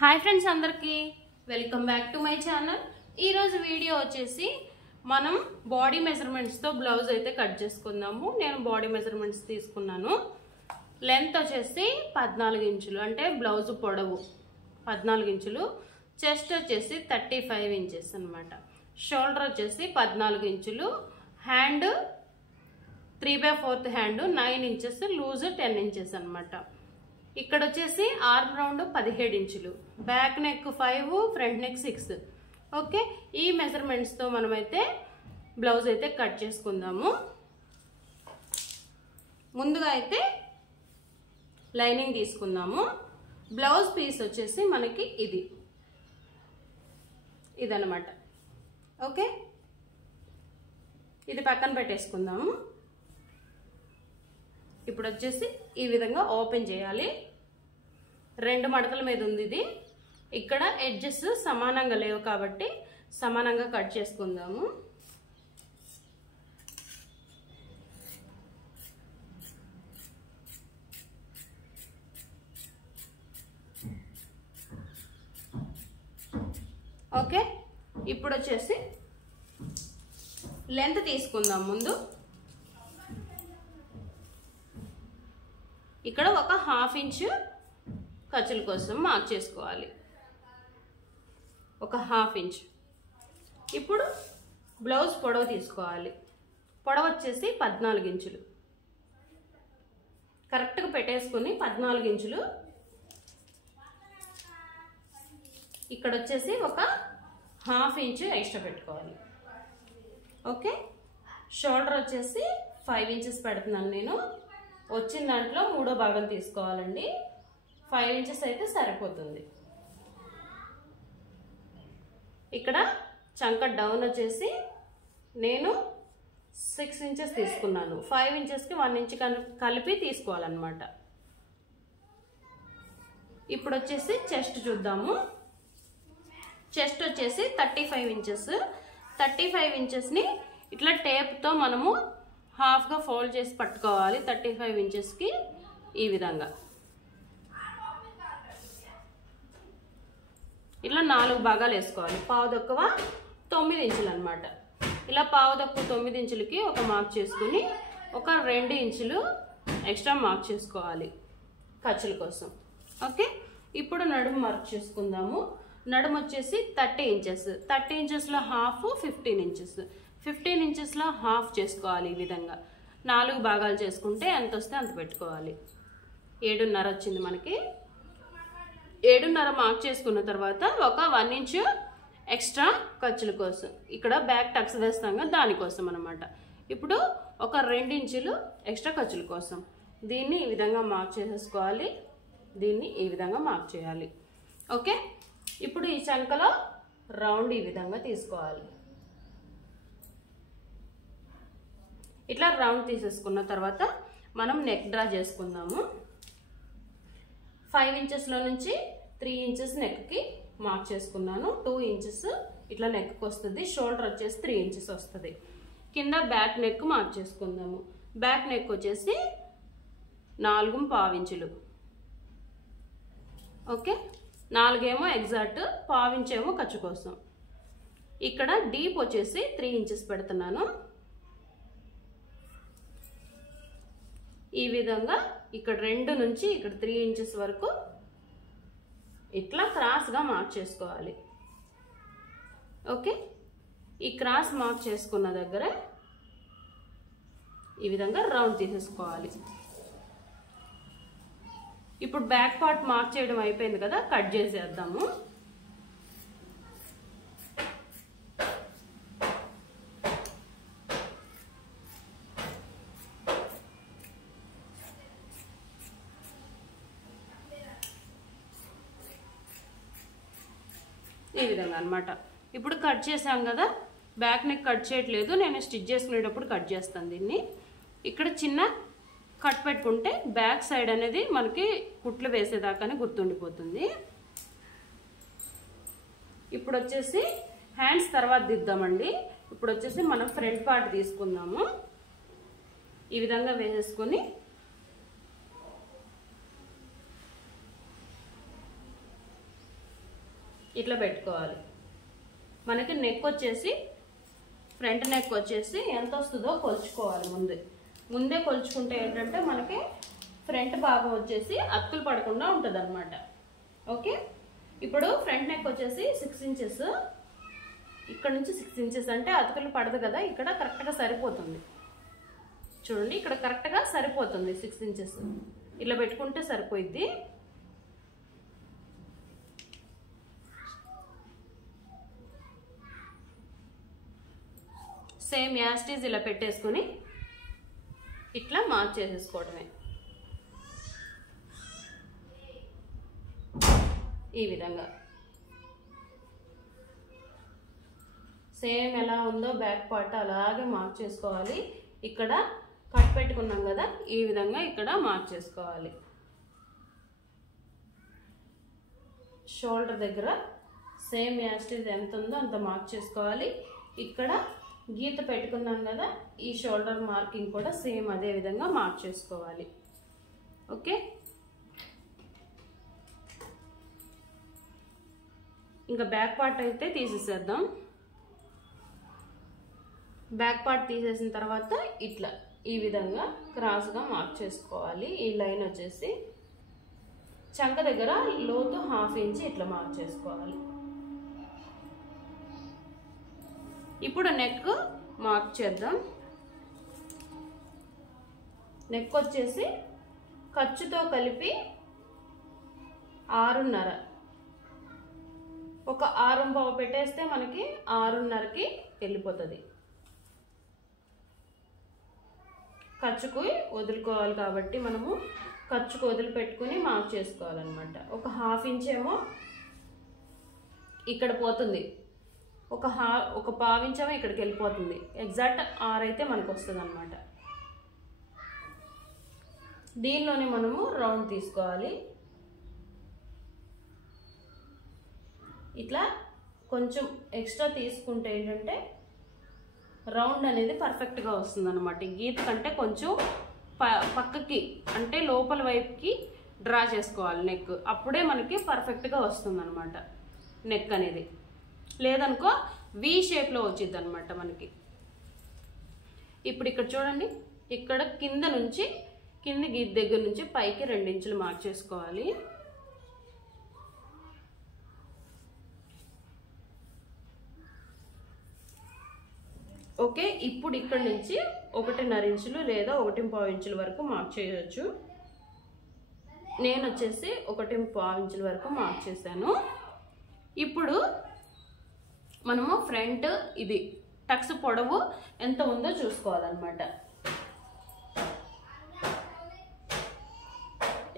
हाय friends अंदरिकी welcome back to my channel. ई रोज वीडियो वच्चेसी మనం బాడీ మెజర్మెంట్స్ తో బ్లౌజ్ అయితే కట్ చేసుకుందాము। నేను బాడీ మెజర్మెంట్స్ తీసుకున్నాను। లెంత్ వచ్చేసి 14 ఇంచులు అంటే బ్లౌజ్ పొడవు 14 ఇంచులు, చెస్ట్ వచ్చేసి 35 ఇంచెస్ అన్నమాట। షోల్డర్ వచ్చేసి 14 ఇంచులు, hand 3/4 hand 9 inches, loose 10 inches అన్నమాట। ఇక్కడ వచ్చేసి ఆర్మ్ రౌండ్ 17 ఇంచులు, back neck 5, front neck 6। Okay, ఈ మెజర్మెంట్స్ తో మనమైతే బ్లౌజ్ అయితే కట్ చేసుకుందాము। ముందుగా అయితే లైనింగ్ తీసుకుందాము। బ్లౌజ్ పీస్ వచ్చేసి మనకి ఇదన్నమాట। ఓకే, ఇది పక్కన పెట్టేసుకుందాము। ఇప్పుడు వచ్చేసి ఈ విధంగా ఓపెన్ చేయాలి। రెండు మడతల మీద ఉంది ఇది। ఇక్కడ ఎడ్జెస్ సమానంగా లేవు కాబట్టి సమానంగా కట్ చేసుకుందాము। ఓకే, ఇప్పుడు వచ్చేసి లెంత్ తీసుకుందాం। ముందు ఇక్కడ ఒక 1/2 ఇంచ్ ఖర్చుల కోసం మార్క్ చేసుకోవాలి, ఒక 1/2 ఇంచ్। ఇప్పుడు బ్లౌజ్ పొడవు తీసుకోవాలి। పొడవు వచ్చేసి 14 ఇంచులు కరెక్ట్గా పెట్టేసుకుని 14 ఇంచులు। ఇక్కడ వచ్చేసి ఒక 1/2 ఇంచ్ ఎక్స్ట్రా పెట్టుకోవాలి। ఓకే, షోల్డర్ వచ్చేసి 5 ఇంచెస్ పెడుతున్నాను నేను। వచ్చిన దాంట్లో 3వ భాగం తీసుకోవాలండి। 5 ఇంచెస్ అయితే సరిపోతుంది। ఇక్కడ చంక డౌన్ వచ్చేసి నేను 6 ఇంచెస్ తీసుకున్నాను। 5 ఇంచెస్కి 1 ఇంచ్ కలిపి తీసుకోవాలన్నమాట। ఇప్పుడు వచ్చేసి చెస్ట్ చూద్దాము। చెస్ట్ వచ్చేసి 35 ఇంచెస్। 35 ఇంచెస్ని ఇట్లా టేప్తో మనము హాఫ్గా ఫోల్డ్ చేసి పట్టుకోవాలి। 35 ఇంచెస్కి ఈ విధంగా ఇట్లా 4 భాగాలు వేసుకోవాలి। పావుదక్కువ 9 ఇంచులు అన్నమాట। ఇలా పావుదక్కువ 9 ఇంచులకి ఒక మార్క్ చేసుకుని ఒక 2 ఇంచులు ఎక్స్ట్రా మార్క్ చేసుకోవాలి ఖర్చుల కోసం। ఓకే, ఇప్పుడు నడుము మార్క్ చేసుకుందాము। నడుము వచ్చేసి 30 ఇంచెస్। 30 ఇంచెస్లో హాఫ్ 15 ఇంచెస్। 15 ఇంచెస్లో హాఫ్ చేసుకోవాలి। ఈ విధంగా 4 భాగాలు చేసుకుంటే ఎంత వస్తే అంత పెట్టుకోవాలి। 7.5 వచ్చింది మనకి। 7.5 మార్క్ చేసుకున్న తర్వాత ఒక 1 ఇంచ్ ఎక్స్ట్రా ఖర్చుల కోసం, ఇక్కడ బ్యాక్ టక్స్ వేస్తాం కదా దానికోసం అన్నమాట। ఇప్పుడు ఒక 2 ఇంచులు ఎక్స్ట్రా ఖర్చుల కోసం దీన్ని ఈ విధంగా మార్క్ చేసేసుకోవాలి, దీన్ని ఈ విధంగా మార్క్ చేయాలి। ఓకే, ఇప్పుడు ఈ చంకలో రౌండ్ ఈ విధంగా తీసుకోవాలి। ఇట్లా రౌండ్ తీసేసుకున్న తర్వాత మనం నెక్ డ్రా చేసుకుందాము। 5 ఇంచెస్లో నుంచి 3 ఇంచెస్ నెక్కి మార్క్ చేసుకున్నాను। 2 ఇంచెస్ ఇట్లా నెక్కి వస్తుంది। షోల్డర్ వచ్చేసి 3 ఇంచెస్ వస్తుంది। కింద బ్యాక్ నెక్ మార్క్ చేసుకుందాము। బ్యాక్ నెక్ వచ్చేసి 4.5 ఇంచులు। ఓకే, 4 ఏమో ఎగ్జాక్ట్, 1/2 ఇంచ్ ఏమో ఖర్చు కోసం। ఇక్కడ డీప్ వచ్చేసి 3 ఇంచెస్ పెడుతున్నాను। ఈ విధంగా ఇక్కడ 2 నుంచి ఇక్కడ 3 ఇంచెస్ వరకు ఇట్లా క్రాస్గా మార్క్ చేసుకోవాలి। ఓకే, ఈ క్రాస్ మార్క్ చేసుకున్న దగ్గర ఈ విధంగా రౌండ్ తీసేసుకోవాలి। ఇప్పుడు బ్యాక్ పార్ట్ మార్క్ చేయడం అయిపోయింది కదా, కట్ చేసేద్దాము। ఈ విధంగా అన్నమాట। ఇప్పుడు కట్ చేసాం కదా, బ్యాక్ నెక్ కట్ చేయట్లేదు, నేను స్టిచ్ చేసుకునేటప్పుడు కట్ చేస్తాను దీన్ని। ఇక్కడ చిన్న కట్ పెట్టుకుంటే బ్యాక్ సైడ్ అనేది మనకి కుట్లు వేసేదాకానే గుర్తుండిపోతుంది। ఇప్పుడు వచ్చేసి హ్యాండ్స్ తర్వాత దిద్దామండి। ఇప్పుడు వచ్చేసి మనం ఫ్రంట్ పార్ట్ తీసుకుందాము। ఈ విధంగా వేసేసుకొని ఇట్లా పెట్టుకోవాలి. మనకి నెక్ వచ్చేసి ఫ్రంట్ నెక్ వచ్చేసి ఎంత వస్తుందో కొలుచుకోవాలి. ముందే కొలుచుకుంటే ఏంటంటే మనకి ఫ్రంట్ భాగం వచ్చేసి అతుకులు పడకుండా ఉంటుంది అనమాట. ఓకే, ఇప్పుడు ఫ్రంట్ నెక్ వచ్చేసి 6 ఇంచెస్, ఇక్కడ నుంచి 6 ఇంచెస్ అంటే అతుకులు పడదు కదా, ఇక్కడ కరెక్ట్గా సరిపోతుంది. చూడండి, ఇక్కడ కరెక్ట్గా సరిపోతుంది 6 ఇంచెస్. ఇలా పెట్టుకుంటే సరిపోయిద్ది. సేమ్ యాస్టీజ్ ఇలా పెట్టేసుకుని ఇట్లా మార్క్ చేసేసుకోవడమే. ఈ విధంగా సేమ్ ఎలా ఉందో బ్యాక్ పార్ట్ అలాగే మార్క్ చేసుకోవాలి. ఇక్కడ కట్ పెట్టుకున్నాం కదా, ఈ విధంగా ఇక్కడ మార్క్ చేసుకోవాలి. షోల్డర్ దగ్గర సేమ్ యాస్టీజ్ ఎంత ఉందో అంత మార్క్ చేసుకోవాలి. ఇక్కడ గీత పెట్టుకున్నాం కదా, ఈ షోల్డర్ మార్కింగ్ కూడా సేమ్ అదే విధంగా మార్క్ చేసుకోవాలి. ఓకే, ఇంకా బ్యాక్ పార్ట్ అయితే తీసేసేద్దాం. బ్యాక్ పార్ట్ తీసేసిన తర్వాత ఇట్లా ఈ విధంగా క్రాస్గా మార్క్ చేసుకోవాలి. ఈ లైన్ వచ్చేసి చంక దగ్గర లోతు 1/2 ఇంచ్ ఇట్లా మార్క్ చేసుకోవాలి. ఇప్పుడు నెక్ మార్క్ చేద్దాం. నెక్ వచ్చేసి ఖర్చుతో కలిపి 6.5, ఒక 6.5 పెట్టేస్తే మనకి 6.5కి వెళ్ళిపోతుంది. ఖర్చుకు వదులుకోవాలి కాబట్టి మనము ఖర్చుకు వదిలిపెట్టుకుని మార్క్ చేసుకోవాలన్నమాట. ఒక 1/2 ఇంచ్ ఏమో ఇక్కడ పోతుంది, ఒక 1/4 ఇంచ్ ఏమో ఇక్కడికి వెళ్ళిపోతుంది. ఎగ్జాక్ట్ 6 అయితే మనకు వస్తుంది అన్నమాట. దీనిలోనే మనము రౌండ్ తీసుకోవాలి. ఇట్లా కొంచెం ఎక్స్ట్రా తీసుకుంటే ఏంటంటే రౌండ్ అనేది పర్ఫెక్ట్గా వస్తుంది అనమాట. గీత కంటే కొంచెం పక్కకి అంటే లోపల వైపుకి డ్రా చేసుకోవాలి నెక్, అప్పుడే మనకి పర్ఫెక్ట్గా వస్తుంది అనమాట నెక్ అనేది. లేదనుకో వి షేప్లో వచ్చింది అనమాట మనకి. ఇప్పుడు ఇక్కడ చూడండి, ఇక్కడ కింద నుంచి కింది గీత దగ్గర నుంచి పైకి 2 ఇంచులు మార్క్ చేసుకోవాలి. ఓకే, ఇప్పుడు ఇక్కడ నుంచి 1.5 ఇంచులు లేదా 1.5 ఇంచుల వరకు మార్క్ చేయవచ్చు. నేను వచ్చేసి 1.5 ఇంచుల వరకు మార్క్ చేశాను. ఇప్పుడు మనము ఫ్రంట్ ఇది టక్స్ పొడవు ఎంత ఉందో చూసుకోవాలన్నమాట.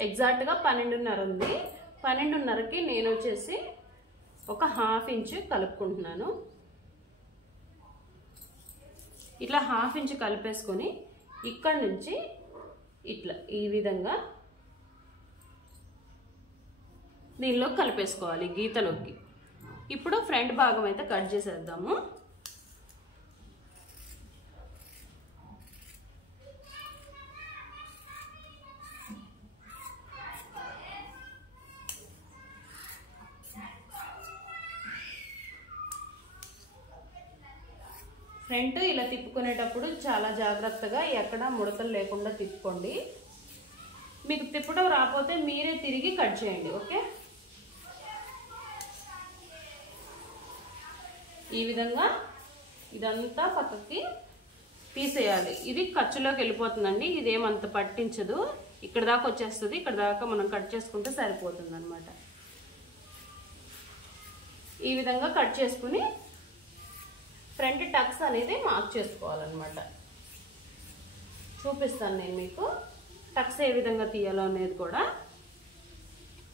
ఎగ్జాక్ట్గా 12.5 ఉంది. 12.5కి నేను వచ్చేసి ఒక 1/2 ఇంచ్ కలుపుకుంటున్నాను. ఇట్లా 1/2 ఇంచ్ కలిపేసుకొని ఇక్కడ నుంచి ఇట్లా ఈ విధంగా దీనిలో కలిపేసుకోవాలి గీతలోకి. ఇప్పుడు ఫ్రంట్ భాగం అయితే కట్ చేసేద్దాము. ఫ్రంట్ ఇలా తిప్పుకునేటప్పుడు చాలా జాగ్రత్తగా ఎక్కడ ముడతలు లేకుండా తిప్పుకోండి. మీకు తిప్పడం రాకపోతే మీరే తిరిగి కట్ చేయండి. ఓకే, ఈ విధంగా ఇదంతా పక్కకి తీసేయాలి. ఇది ఖర్చులోకి వెళ్ళిపోతుందండి, ఇదేమంత పట్టించదు. ఇక్కడ దాకా వచ్చేస్తుంది, ఇక్కడ దాకా మనం కట్ చేసుకుంటే సరిపోతుంది అన్నమాట. ఈ విధంగా కట్ చేసుకుని ఫ్రంట్ టక్స్ అనేది మార్క్ చేసుకోవాలన్నమాట. చూపిస్తాను నేను మీకు టక్స్ ఏ విధంగా తీయాలో అనేది కూడా.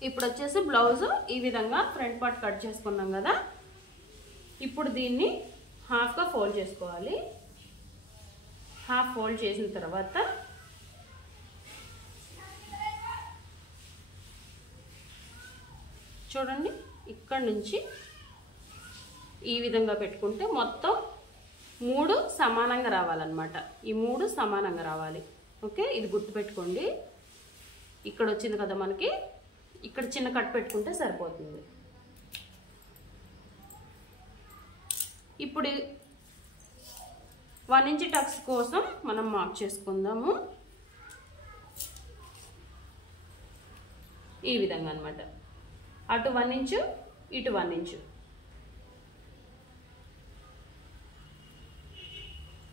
ఇప్పుడు వచ్చేసి బ్లౌజ్ ఈ విధంగా ఫ్రంట్ పార్ట్ కట్ చేసుకున్నాం కదా, ఇప్పుడు దీన్ని హాఫ్గా ఫోల్డ్ చేసుకోవాలి. హాఫ్ ఫోల్డ్ చేసిన తర్వాత చూడండి, ఇక్కడ నుంచి ఈ విధంగా పెట్టుకుంటే మొత్తం 3 సమానంగా రావాలన్నమాట. ఈ 3 సమానంగా రావాలి. ఓకే, ఇది గుర్తుపెట్టుకోండి. ఇక్కడ వచ్చింది కదా మనకి, ఇక్కడ చిన్న కట్ పెట్టుకుంటే సరిపోతుంది. ఇప్పుడు 1 ఇంచ్ టక్స్ కోసం మనం మార్క్ చేసుకుందాము. ఈ విధంగా అన్నమాట. అటు 1 ఇంచు ఇటు 1 ఇంచు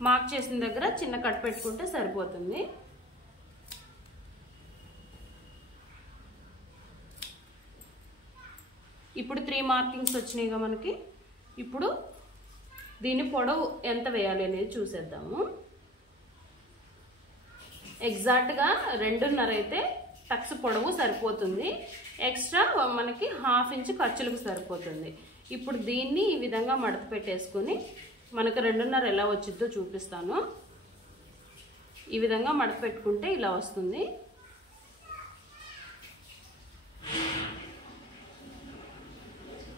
మార్క్ చేసిన దగ్గర చిన్న కట్ పెట్టుకుంటే సరిపోతుంది. ఇప్పుడు 3 మార్కింగ్స్ వచ్చినాయిగా మనకి. ఇప్పుడు దీని పొడవు ఎంత వేయాలి అనేది చూసేద్దాము. ఎగ్జాక్ట్గా 2.5 అయితే టక్స్ పొడవు సరిపోతుంది. ఎక్స్ట్రా మనకి 1/2 ఇంచ్ ఖర్చులకు సరిపోతుంది. ఇప్పుడు దీన్ని ఈ విధంగా మడత పెట్టేసుకొని మనకు 2.5 ఎలా వచ్చిందో చూపిస్తాను. ఈ విధంగా మడత పెట్టుకుంటే ఇలా వస్తుంది.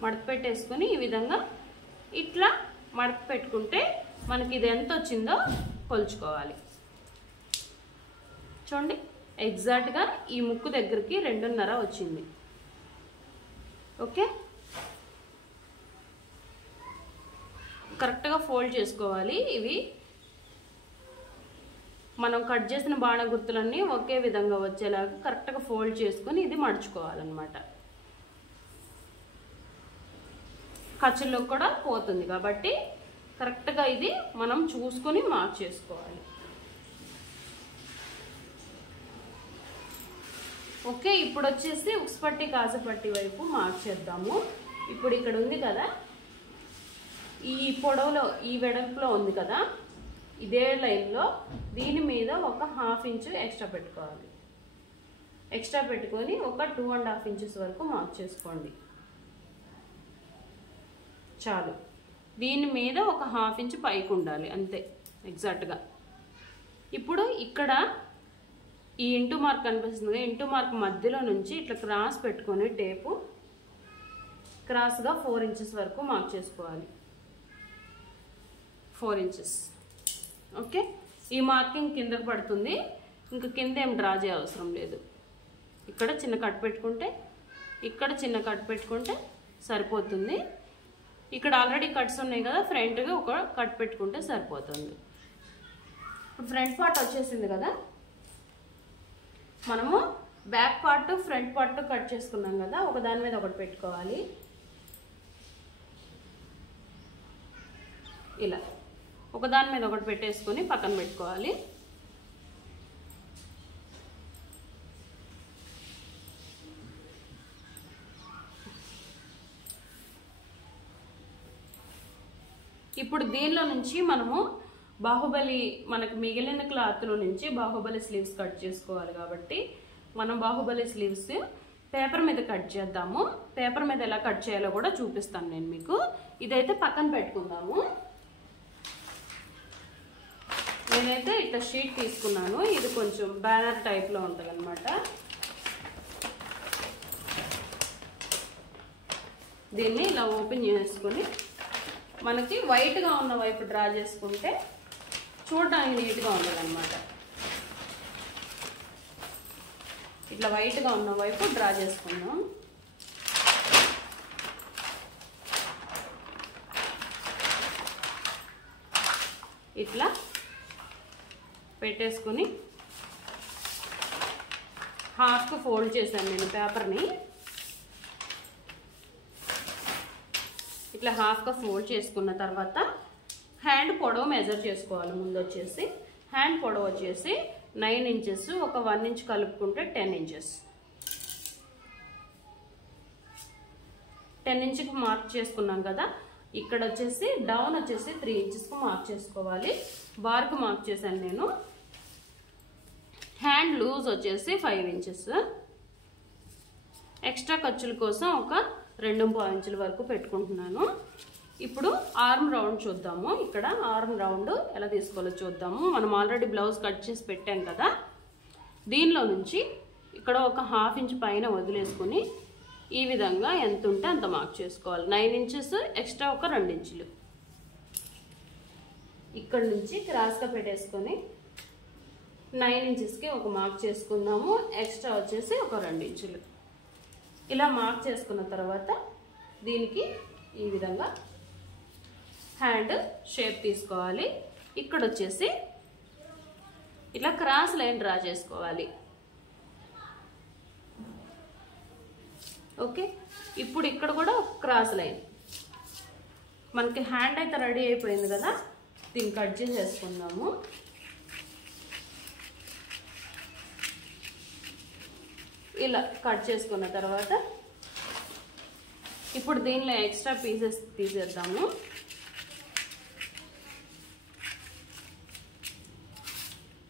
మడత పెట్టేసుకొని ఈ విధంగా ఇట్లా మడత పెట్టుకుంటే మనకి ఇది ఎంత వచ్చిందో కొలుచుకోవాలి. చూడండి, ఎగ్జాక్ట్గా ఈ ముక్కు దగ్గరికి 2.5 వచ్చింది. ఓకే, కరెక్ట్గా ఫోల్డ్ చేసుకోవాలి. ఇవి మనం కట్ చేసిన బాణ గుర్తులన్నీ ఒకే విధంగా వచ్చేలాగా కరెక్ట్గా ఫోల్డ్ చేసుకొని ఇది మడుచుకోవాలన్నమాట. ఖర్చుల్లో కూడా పోతుంది కాబట్టి కరెక్ట్గా ఇది మనం చూసుకొని మార్క్ చేసుకోవాలి. ఓకే, ఇప్పుడు వచ్చేసి ఉక్స్ పట్టి కాజు పట్టి వైపు మార్క్ చేద్దాము. ఇప్పుడు ఇక్కడ ఉంది కదా, ఈ పొడవులో ఈ వెడల్పులో ఉంది కదా, ఇదే లైన్లో దీని మీద ఒక 1/2 ఇంచు ఎక్స్ట్రా పెట్టుకోవాలి. ఎక్స్ట్రా పెట్టుకొని ఒక 2.5 ఇంచెస్ వరకు మార్క్ చేసుకోండి. చాలు. దీని మీద ఒక 1/2 ఇంచ్ పైకి ఉండాలి అంతే ఎగ్జాక్ట్గా. ఇప్పుడు ఇక్కడ ఈ ఇంటూ మార్క్ కనిపిస్తుంది. ఇంటూ మార్క్ మధ్యలో నుంచి ఇట్లా క్రాస్ పెట్టుకొని టేపు క్రాస్గా 4 ఇంచెస్ వరకు మార్క్ చేసుకోవాలి. 4 ఇంచెస్. ఓకే, ఈ మార్కింగ్ కిందకు పడుతుంది. ఇంకా కింద ఏం డ్రా చేయ అవసరం లేదు. ఇక్కడ చిన్న కట్ పెట్టుకుంటే ఇక్కడ చిన్న కట్ పెట్టుకుంటే సరిపోతుంది. ఇక్కడ ఆల్రెడీ కట్స్ ఉన్నాయి కదా, ఫ్రంట్గా ఒక కట్ పెట్టుకుంటే సరిపోతుంది. ఇప్పుడు ఫ్రంట్ పార్ట్ వచ్చేసింది కదా, మనము back part front part cut చేసుకున్నాం కదా, ఒక దాని మీద ఒకటి పెట్టుకోవాలి. ఇలా ఒక దాని మీద ఒకటి పెట్టేసుకొని పక్కన పెట్టుకోవాలి. ఇప్పుడు దీనిలో నుంచి మనము బాహుబలి మనకు మిగిలిన క్లాత్లో నుంచి బాహుబలి స్లీవ్స్ కట్ చేసుకోవాలి కాబట్టి మనం బాహుబలి స్లీవ్స్ పేపర్ మీద కట్ చేద్దాము. పేపర్ మీద ఎలా కట్ చేయాలో కూడా చూపిస్తాను నేను మీకు. ఇదైతే పక్కన పెట్టుకుందాము. నేనైతే ఇట్లా షీట్ తీసుకున్నాను. ఇది కొంచెం బ్యానర్ టైప్లో ఉంటుంది అన్నమాట. దీన్ని ఇలా ఓపెన్ చేసుకొని మనకి వైట్గా ఉన్న వైపు డ్రా చేసుకుంటే చూడడానికి నీట్గా ఉంటుంది అన్నమాట. ఇట్లా వైట్గా ఉన్న వైపు డ్రా చేసుకుందాం. ఇట్లా పెట్టేసుకుని హాఫ్కు ఫోల్డ్ చేశాను నేను పేపర్ని. ఇట్లా హాఫ్గా ఫోల్డ్ చేసుకున్న తర్వాత హ్యాండ్ పొడవు మెజర్ చేసుకోవాలి. ముందు వచ్చేసి హ్యాండ్ పొడవు వచ్చేసి 9 ఇంచెస్, ఒక 1 ఇంచ్ కలుపుకుంటే 10 ఇంచెస్. 10 ఇంచ్కి మార్క్ చేసుకున్నాం కదా, ఇక్కడ వచ్చేసి డౌన్ వచ్చేసి 3 ఇంచెస్కు మార్క్ చేసుకోవాలి. బార్కు మార్క్ చేశాను నేను. హ్యాండ్ లూజ్ వచ్చేసి 5 ఇంచెస్. ఎక్స్ట్రా ఖర్చుల కోసం ఒక 2.5 ఇంచుల వరకు పెట్టుకుంటున్నాను. ఇప్పుడు ఆర్మ్ రౌండ్ చూద్దాము. ఇక్కడ ఆర్మ్ రౌండ్ ఎలా తీసుకోవాలో చూద్దాము. మనం ఆల్రెడీ బ్లౌజ్ కట్ చేసి పెట్టాం కదా, దీనిలో నుంచి ఇక్కడ ఒక 1/2 ఇంచ్ పైన వదిలేసుకొని ఈ విధంగా ఎంత ఉంటే అంత మార్క్ చేసుకోవాలి. 9 ఇంచెస్ ఎక్స్ట్రా ఒక 2 ఇంచులు. ఇక్కడ నుంచి క్రాస్గా పెట్టేసుకొని 9 ఇంచెస్కి ఒక మార్క్ చేసుకుందాము. ఎక్స్ట్రా వచ్చేసి ఒక 2 ఇంచులు. ఇలా మార్క్ చేసుకున్న తర్వాత దీనికి ఈ విధంగా హ్యాండ్ షేప్ తీసుకోవాలి. ఇక్కడ వచ్చేసి ఇట్లా క్రాస్ లైన్ డ్రా చేసుకోవాలి. ఓకే, ఇప్పుడు ఇక్కడ కూడా క్రాస్ లైన్. మనకి హ్యాండ్ అయితే రెడీ అయిపోయింది కదా, దీన్ని కట్ చేసేసుకుందాము. ఇలా కట్ చేసుకున్న తర్వాత ఇప్పుడు దీనిలో ఎక్స్ట్రా పీసెస్ తీసేద్దాము.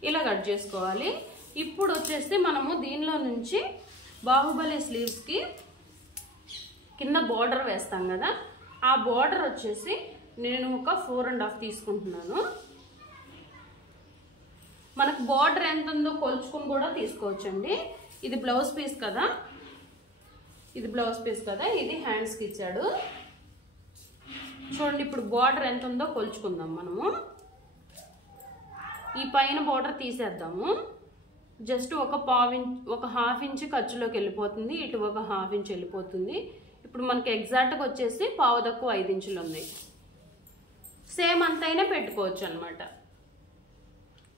ఇలా కట్ చేసుకోవాలి. ఇప్పుడు వచ్చేసి మనము దీనిలో నుంచి బాహుబలి స్లీవ్స్కి కింద బార్డర్ వేస్తాం కదా, ఆ బార్డర్ వచ్చేసి నేను ఒక 4.5 తీసుకుంటున్నాను. మనకు బార్డర్ ఎంత ఉందో కొలుచుకుని కూడా తీసుకోవచ్చండి. ఇది బ్లౌజ్ పీస్ కదా, ఇది హ్యాండ్స్కి ఇచ్చాడు. చూడండి, ఇప్పుడు బార్డర్ ఎంత ఉందో కొలుచుకుందాం మనము. ఈ పైన బార్డర్ తీసేద్దాము. జస్ట్ ఒక హాఫ్ ఇంచ్ ఖర్చులోకి వెళ్ళిపోతుంది, ఇటు ఒక హాఫ్ ఇంచ్ వెళ్ళిపోతుంది. ఇప్పుడు మనకి ఎగ్జాక్ట్గా వచ్చేసి పావు తక్కువ 5 ఇంచులు ఉంది. సేమ్ అంతైనా పెట్టుకోవచ్చు అనమాట.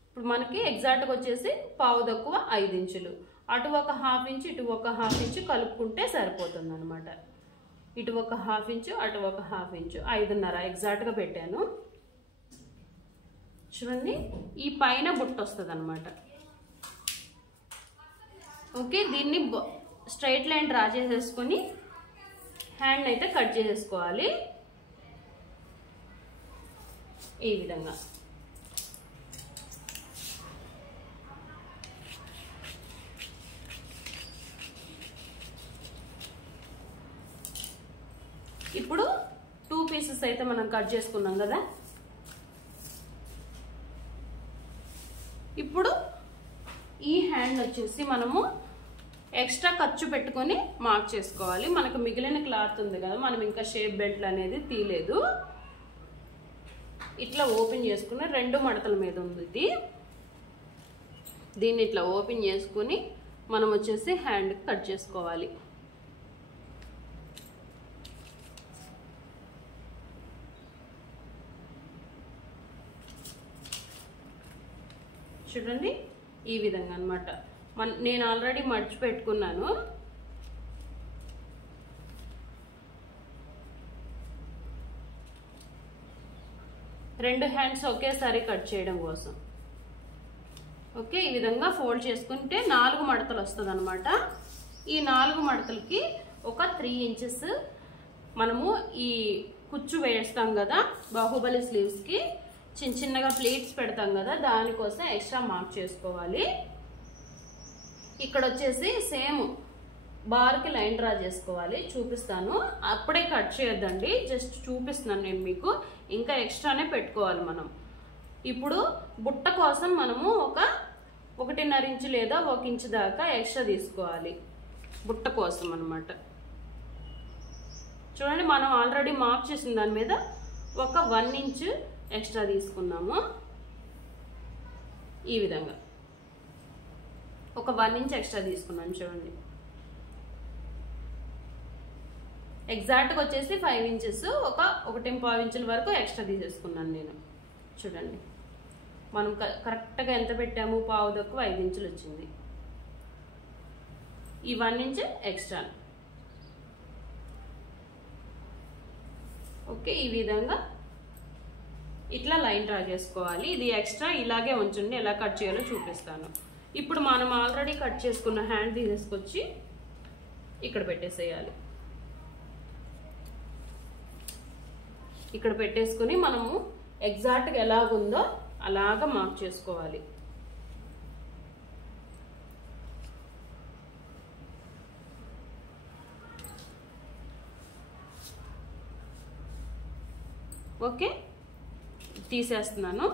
ఇప్పుడు మనకి ఎగ్జాక్ట్గా వచ్చేసి పావు తక్కువ 5 ఇంచులు, అటు ఒక హాఫ్ ఇంచ్ ఇటు ఒక హాఫ్ ఇంచ్ కలుపుకుంటే సరిపోతుంది అనమాట. ఇటు ఒక హాఫ్ ఇంచు అటు ఒక హాఫ్ ఇంచు 5.5 ఎగ్జాక్ట్గా పెట్టాను. చూడండి, ఈ పైన బుట్ట వస్తుంది అనమాట. ఓకే, దీన్ని స్ట్రైట్ లైన్ డ్రా చేసేసుకొని హ్యాండ్ అయితే కట్ చేసేసుకోవాలి ఈ విధంగా. ఇప్పుడు 2 పీసెస్ అయితే మనం కట్ చేసుకున్నాం కదా, ఇప్పుడు ఈ హ్యాండ్ వచ్చేసి మనము ఎక్స్ట్రా ఖర్చు పెట్టుకొని మార్క్ చేసుకోవాలి. మనకు మిగిలిన క్లాత్ ఉంది కదా, మనం ఇంకా షేప్ బెల్ట్ అనేది తీయలేదు. ఇట్లా ఓపెన్ చేసుకుని 2 మడతల మీద ఉంది ఇది. దీన్ని ఇట్లా ఓపెన్ చేసుకుని మనం వచ్చేసి హ్యాండ్ కట్ చేసుకోవాలి. చూడండి, ఈ విధంగా అన్నమాట. నేను ఆల్రెడీ మర్చి పెట్టుకున్నాను. రెండు హ్యాండ్స్ ఒకేసారి కట్ చేయడం కోసం. ఓకే, ఈ విధంగా ఫోల్డ్ చేసుకుంటే 4 మడతలు వస్తుంది అనమాట. ఈ 4 మడతలకి ఒక 3 ఇంచెస్ మనము ఈ కుచ్చు వేస్తాం కదా బాహుబలి స్లీవ్స్కి, చిన్నగా ప్లేట్స్ పెడతాం కదా, దానికోసం ఎక్స్ట్రా మార్క్ చేసుకోవాలి. ఇక్కడ వచ్చేసి సేమ్ బార్కి లైన్ డ్రా చేసుకోవాలి. చూపిస్తాను, అప్పుడే కట్ చేయొద్దండి, జస్ట్ చూపిస్తున్నాను నేను మీకు. ఇంకా ఎక్స్ట్రానే పెట్టుకోవాలి మనం. ఇప్పుడు బుట్ట కోసం మనము ఒక 1.5 ఇంచు లేదా 1 ఇంచు దాకా ఎక్స్ట్రా తీసుకోవాలి బుట్ట కోసం అన్నమాట. చూడండి, మనం ఆల్రెడీ మార్క్ చేసిన దాని మీద ఒక 1 ఇంచు ఎక్స్ట్రా తీసుకున్నాము. ఈ విధంగా ఒక 1 ఇంచ్ ఎక్స్ట్రా తీసుకున్నాను. చూడండి, ఎగ్జాక్ట్గా వచ్చేసి 5 ఇంచెస్, ఒక 1.5 ఇంచుల వరకు ఎక్స్ట్రా తీసేసుకున్నాను నేను. చూడండి, మనం కరెక్ట్గా ఎంత పెట్టాము, పావు తక్కువ 5 ఇంచులు వచ్చింది. ఈ 1 ఇంచ్ ఎక్స్ట్రా. ఓకే, ఈ విధంగా ఇట్లా లైన్ డ్రా చేసుకోవాలి. ఇది ఎక్స్ట్రా ఇలాగే ఉంచండి, ఎలా కట్ చేయాలో చూపిస్తాను. ఇప్పుడు మనం ఆల్రెడీ కట్ చేసుకున్న హ్యాండ్ తీసేసుకొచ్చి ఇక్కడ పెట్టేసేయాలి. ఇక్కడ పెట్టేసుకుని మనము ఎగ్జాక్ట్గా ఎలాగుందో అలాగా మార్క్ చేసుకోవాలి. ఓకే, తీసేస్తున్నాను.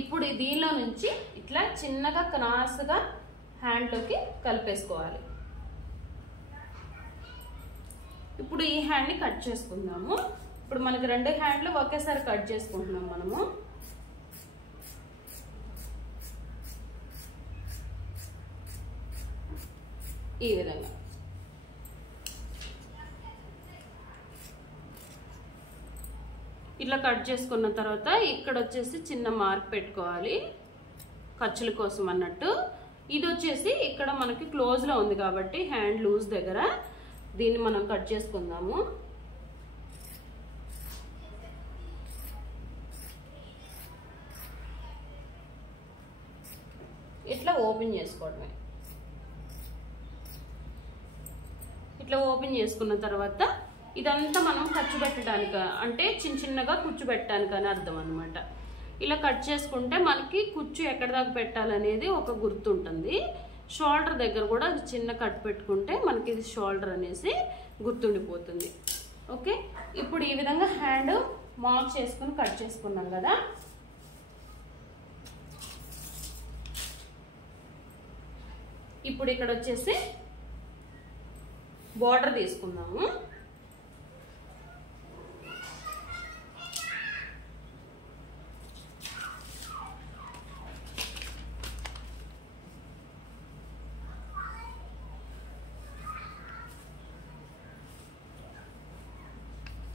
ఇప్పుడు దీనిలో నుంచి ఇట్లా చిన్నగా క్రాస్గా హ్యాండ్లోకి కలిపేసుకోవాలి. ఇప్పుడు ఈ హ్యాండ్ని కట్ చేసుకుందాము. ఇప్పుడు మనకి 2 హ్యాండ్లు ఒకేసారి కట్ చేసుకుంటున్నాం మనము. ఈ విధంగా ఇట్లా కట్ చేసుకున్న తర్వాత ఇక్కడ వచ్చేసి చిన్న మార్క్ పెట్టుకోవాలి ఖర్చుల కోసం అన్నట్టు. ఇది వచ్చేసి ఇక్కడ మనకి క్లోజ్లో ఉంది కాబట్టి హ్యాండ్ లూజ్ దగ్గర దీన్ని మనం కట్ చేసుకుందాము. ఇట్లా ఓపెన్ చేసుకోవడమే. ఇట్లా ఓపెన్ చేసుకున్న తర్వాత ఇదంతా మనం ఖర్చు పెట్టడానికి అంటే చిన్న చిన్నగా కుచ్చు పెట్టడానికి అని అర్థం అనమాట. ఇలా కట్ చేసుకుంటే మనకి కుచ్చు ఎక్కడ దాకా పెట్టాలనేది ఒక గుర్తు ఉంటుంది. షోల్డర్ దగ్గర కూడా చిన్న కట్ పెట్టుకుంటే మనకి ఇది షోల్డర్ అనేసి గుర్తుండిపోతుంది. ఓకే, ఇప్పుడు ఈ విధంగా హ్యాండ్ మార్క్ చేసుకుని కట్ చేసుకున్నాం కదా. ఇప్పుడు ఇక్కడ వచ్చేసి బోర్డర్ తీసుకుందాము.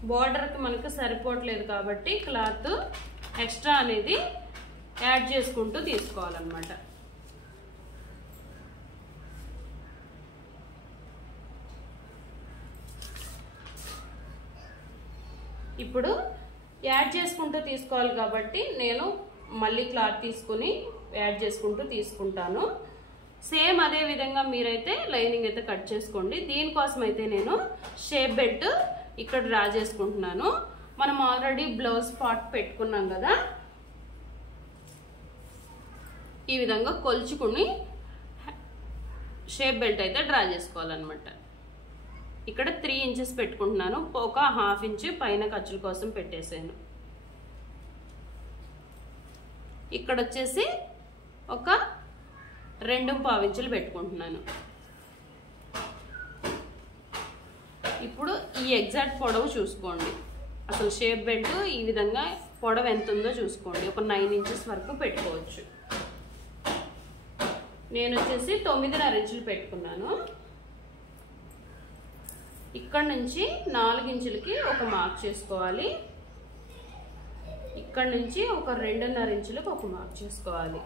బోర్డర్కి మనకు సరిపోవట్లేదు కాబట్టి క్లాత్ ఎక్స్ట్రా అనేది యాడ్ చేసుకుంటూ తీసుకోవాలన్నమాట. ఇప్పుడు యాడ్ చేసుకుంటూ తీసుకోవాలి కాబట్టి నేను మళ్ళీ క్లాత్ తీసుకుని యాడ్ చేసుకుంటూ తీసుకుంటాను. సేమ్ అదే విధంగా మీరైతే లైనింగ్ అయితే కట్ చేసుకోండి. దీనికోసం అయితే నేను షేప్ బెల్ట్ ఇక్కడ డ్రా చేసుకుంటున్నాను. మనం ఆల్రెడీ బ్లౌజ్ పార్ట్ పెట్టుకున్నాం కదా, ఈ విధంగా కొలుచుకుని షేప్ బెల్ట్ అయితే డ్రా చేసుకోవాలన్నమాట. ఇక్కడ 3 ఇంచెస్ పెట్టుకుంటున్నాను. ఒక 1/2 ఇంచ్ పైన ఖర్చుల కోసం పెట్టేసాను. ఇక్కడ వచ్చేసి ఒక 2.25 ఇంచులు పెట్టుకుంటున్నాను. ఇప్పుడు ఈ ఎగ్జాక్ట్ పొడవు చూసుకోండి. అసలు షేప్ బెల్ట్ ఈ విధంగా పొడవు ఎంత ఉందో చూసుకోండి. ఒక 9 ఇంచెస్ వరకు పెట్టుకోవచ్చు. నేను వచ్చేసి 9.5 ఇంచులు పెట్టుకున్నాను. ఇక్కడ నుంచి 4 ఇంచులకి ఒక మార్క్ చేసుకోవాలి. ఇక్కడ నుంచి ఒక 2.5 ఇంచులకు ఒక మార్క్ చేసుకోవాలి.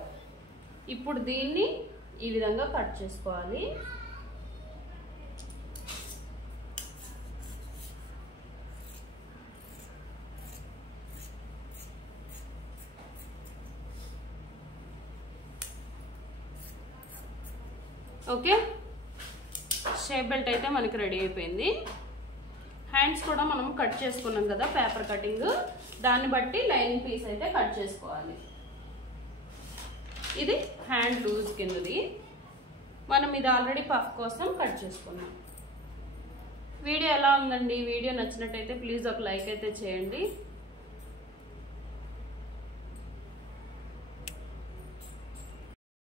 ఇప్పుడు దీన్ని ఈ విధంగా కట్ చేసుకోవాలి. ఓకే, షేప్ బెల్ట్ అయితే మనకి రెడీ అయిపోయింది. హ్యాండ్స్ కూడా మనం కట్ చేసుకున్నాం కదా పేపర్ కటింగ్, దాన్ని బట్టి లైనింగ్ పీస్ అయితే కట్ చేసుకోవాలి. ఇది హ్యాండ్ లూజ్ కిందది. మనం ఇది ఆల్రెడీ పఫ్ కోసం కట్ చేసుకున్నాం. వీడియో ఎలా ఉందండి? వీడియో నచ్చినట్టయితే ప్లీజ్ ఒక లైక్ అయితే చేయండి.